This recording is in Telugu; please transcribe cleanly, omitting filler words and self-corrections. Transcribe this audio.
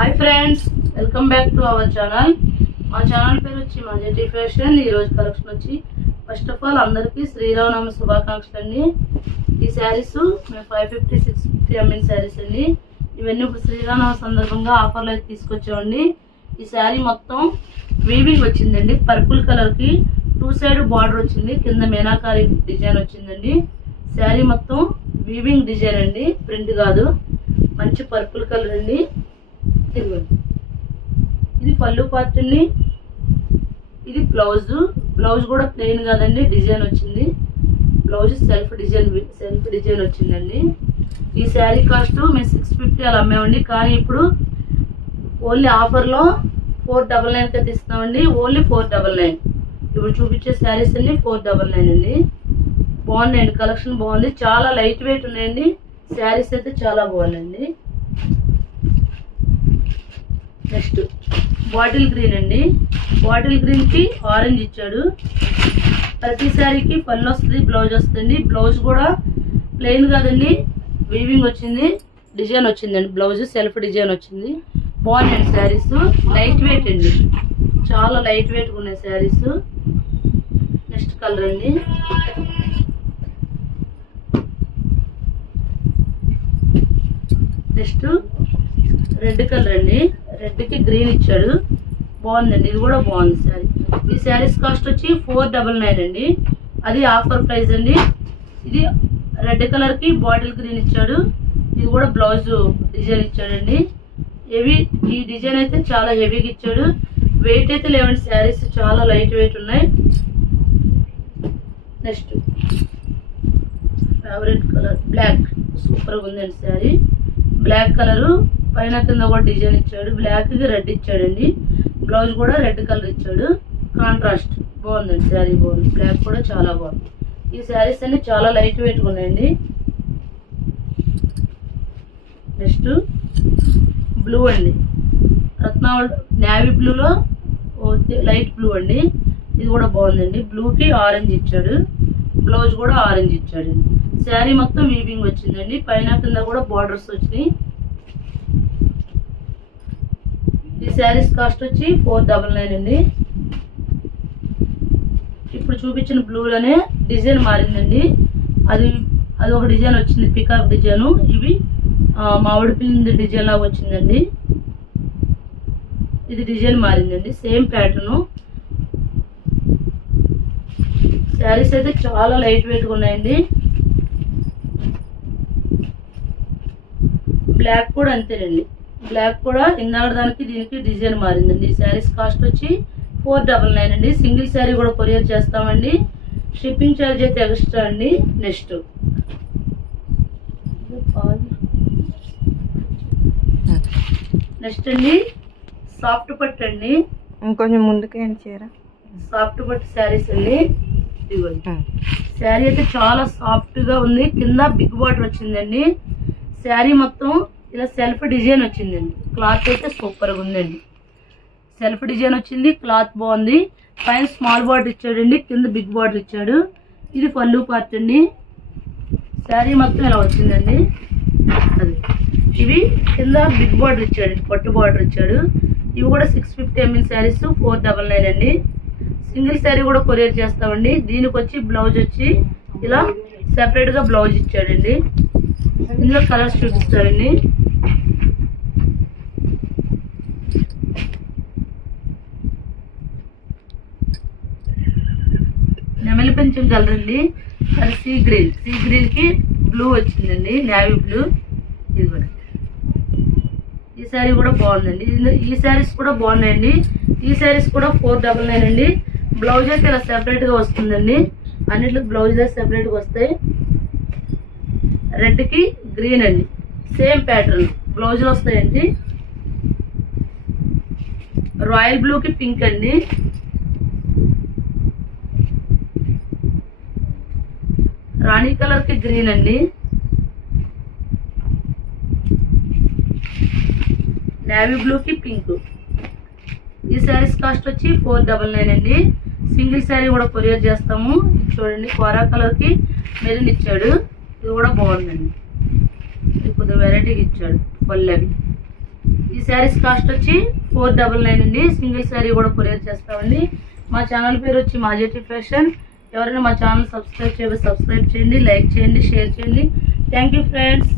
Hi friends, welcome back to our channel. మా ఛానల్ పేరు వచ్చి మాజెటీ ఫ్యాషన్. ఈరోజు కలెక్షన్ వచ్చి ఫస్ట్ ఆఫ్ ఆల్ అందరికీ శ్రీరామనవమి శుభాకాంక్షలు అండి. ఈ శారీస్ మేము 550, 650 ఎంఎన్ శారీస్ అండి. ఇవన్నీ ఇప్పుడు శ్రీరామనవమి సందర్భంగా ఆఫర్లో అయితే తీసుకొచ్చామండి. ఈ శారీ మొత్తం వీవింగ్ వచ్చిందండి. పర్పుల్ కలర్కి 2 సైడ్ బార్డర్ వచ్చింది, కింద మీనాకారి డిజైన్ వచ్చిందండి. శారీ మొత్తం వీవింగ్ డిజైన్ అండి, ప్రింట్ కాదు. మంచి పర్పుల్ కలర్ అండి. ఇది పళ్ళు పార్ట్ అండి. ఇది బ్లౌజ్ కూడా ప్లెయిన్ కాదండి, డిజైన్ వచ్చింది. బ్లౌజ్ సెల్ఫ్ డిజైన్ వచ్చిందండి. ఈ శారీ కాస్ట్ మేము 650 అలా అమ్మామండి. కానీ ఇప్పుడు ఓన్లీ ఆఫర్లో 499 అయితే ఇస్తామండి. ఓన్లీ 499. ఇప్పుడు చూపించే శారీస్ అన్ని 499 అండి. బాగున్నాయండి, కలెక్షన్ బాగుంది. చాలా లైట్ వెయిట్ ఉన్నాయండి. శారీస్ అయితే చాలా బాగున్నాయండి. నెక్స్ట్ బాటిల్ గ్రీన్ అండి. బాటిల్ గ్రీన్ కి ఆరెంజ్ ఇచ్చాడు. ప్రతి శారీకి పళ్ళు వస్తుంది, బ్లౌజ్ వస్తుంది. బ్లౌజ్ కూడా ప్లెయిన్ కాదండి, వీవింగ్ వచ్చింది, డిజైన్ వచ్చిందండి. బ్లౌజ్ సెల్ఫ్ డిజైన్ వచ్చింది. బాగున్నాయండి శారీస్. లైట్ వెయిట్ అండి, చాలా లైట్ వెయిట్ ఉన్నాయి శారీస్. నెక్స్ట్ కలర్ అండి. నెక్స్ట్ రెడ్ కలర్ అండి. రెడ్ కి గ్రీన్ ఇచ్చాడు, బాగుందండి. ఇది కూడా బాగుంది శారీ. ఈ శారీస్ కాస్ట్ వచ్చి 499 అండి. అది ఆఫర్ ప్రైస్ అండి. ఇది రెడ్ కలర్ కి బాటిల్ గ్రీన్ ఇచ్చాడు. ఇది కూడా బ్లౌజ్ డిజైన్ ఇచ్చాడండి. హెవీ, ఈ డిజైన్ అయితే చాలా హెవీగా ఇచ్చాడు. వెయిట్ అయితే లేవండి, శారీస్ చాలా లైట్ వెయిట్ ఉన్నాయి. నెక్స్ట్ ఫేవరెట్ కలర్ బ్లాక్, సూపర్గా ఉందండి శారీ. బ్లాక్ కలరు పైన కింద కూడా డిజైన్ ఇచ్చాడు. బ్లాక్ కి రెడ్ ఇచ్చాడండి. బ్లౌజ్ కూడా రెడ్ కలర్ ఇచ్చాడు, కాంట్రాస్ట్. బాగుందండి శారీ, బాగుంది. బ్లాక్ కూడా చాలా బాగుంది. ఈ శారీస్ అన్ని చాలా లైట్ వెయిట్ ఉన్నాయండి. నెక్స్ట్ బ్లూ అండి. రత్నావళి నేవీ బ్లూలో లైట్ బ్లూ అండి. ఇది కూడా బాగుందండి. బ్లూకి ఆరెంజ్ ఇచ్చాడు, బ్లౌజ్ కూడా ఆరెంజ్ ఇచ్చాడు. శారీ మొత్తం వీవింగ్ వచ్చిందండి. పైన కింద కూడా బార్డర్స్ వచ్చినాయి. ఈ శారీస్ కాస్ట్ వచ్చి 499 అండి. ఇప్పుడు చూపించిన బ్లూలోనే డిజైన్ మారిందండి. అది ఒక డిజైన్ వచ్చింది, పికాక్ డిజైన్. ఇవి మామిడి పిండి డిజైన్ లాగా వచ్చిందండి. ఇది డిజైన్ మారిందండి, సేమ్ ప్యాటర్న్. శారీస్ అయితే చాలా లైట్ వెయిట్గా ఉన్నాయండి. బ్లాక్ కూడా అంతేనండి. బ్లాక్ కూడా ఇందాక దానికి దీనికి డిజైన్ మారిందండి. ఈ శారీస్ కాస్ట్ వచ్చి 499 అండి. సింగిల్ శారీ కూడా కొరియర్ చేస్తామండి. షిప్పింగ్ ఛార్జ్ అయితే ఎక్స్ట్రా అండి. నెక్స్ట్ అండి సాఫ్ట్ పట్టు అండి. ఇంకొంచెం ముందుకే చీర సాఫ్ట్ పట్టు శారీస్ అండి. ఇదిగోండి, శారీ అయితే చాలా సాఫ్ట్ గా ఉంది. కింద బిగ్ బార్డర్ వచ్చిందండి. శారీ మొత్తం ఇలా సెల్ఫ్ డిజైన్ వచ్చిందండి. క్లాత్ అయితే సూపర్గా ఉందండి. సెల్ఫ్ డిజైన్ వచ్చింది, క్లాత్ బాగుంది. పైన స్మాల్ బార్డర్ ఇచ్చాడండి, కింద బిగ్ బార్డర్ ఇచ్చాడు. ఇది పళ్ళు పార్ట్ అండి. శారీ మొత్తం ఇలా వచ్చిందండి. అది ఇవి కింద బిగ్ బార్డర్ ఇచ్చాడు, పట్టు బార్డర్ ఇచ్చాడు. ఇవి కూడా 650 ఎంఎల్ శారీస్ 499 అండి. సింగిల్ శారీ కూడా కొరియర్ చేస్తామండి. దీనికి వచ్చి బ్లౌజ్ వచ్చి ఇలా సెపరేట్ గా బ్లౌజ్ ఇచ్చాడండి. ఇందులో కలర్స్ చూపిస్తారండి. నెమలి పెంచిన కలర్ అండి. అది సీ గ్రీన్ కి బ్లూ వచ్చిందండి, నేవీ బ్లూ. ఇది కూడా ఈ శారీ కూడా బాగుందండి. ఈ శారీస్ కూడా బాగున్నాయండి. ఈ శారీస్ కూడా 499 అండి. బ్లౌజ్ అయితే ఇలా సెపరేట్ గా వస్తుందండి. అన్నిట్లో బ్లౌజ్ సెపరేట్ గా వస్తాయి. రెడ్ కి గ్రీన్ అండి, సేమ్ ప్యాటర్న్ బ్లౌజులు వస్తాయండి. రాయల్ బ్లూ కి పింక్ అండి. రాణి కలర్ కి గ్రీన్ అండి. నేవీ బ్లూ కి పింక్. ఈ శారీస్ కాస్ట్ వచ్చి 499 అండి. సింగిల్ శారీ కూడా కొరియర్ చేస్తాము. చూడండి, కోరా కలర్ కి మెరూన్ ఇచ్చాడు. ఇది కూడా బాగుందండి. ఇది కొద్దిగా వెరైటీగా ఇచ్చాడు పల్లవి. ఈ ఈ శారీస్ కాస్ట్ వచ్చి 499 అండి. సింగిల్ శారీ కూడా కొరియర్ చేస్తామండి. మా ఛానల్ పేరు వచ్చి మాజెటి ఫ్యాషన్. ఎవరైనా మా ఛానల్ సబ్స్క్రైబ్ చేయండి, లైక్ చేయండి, షేర్ చేయండి. Thank you friends.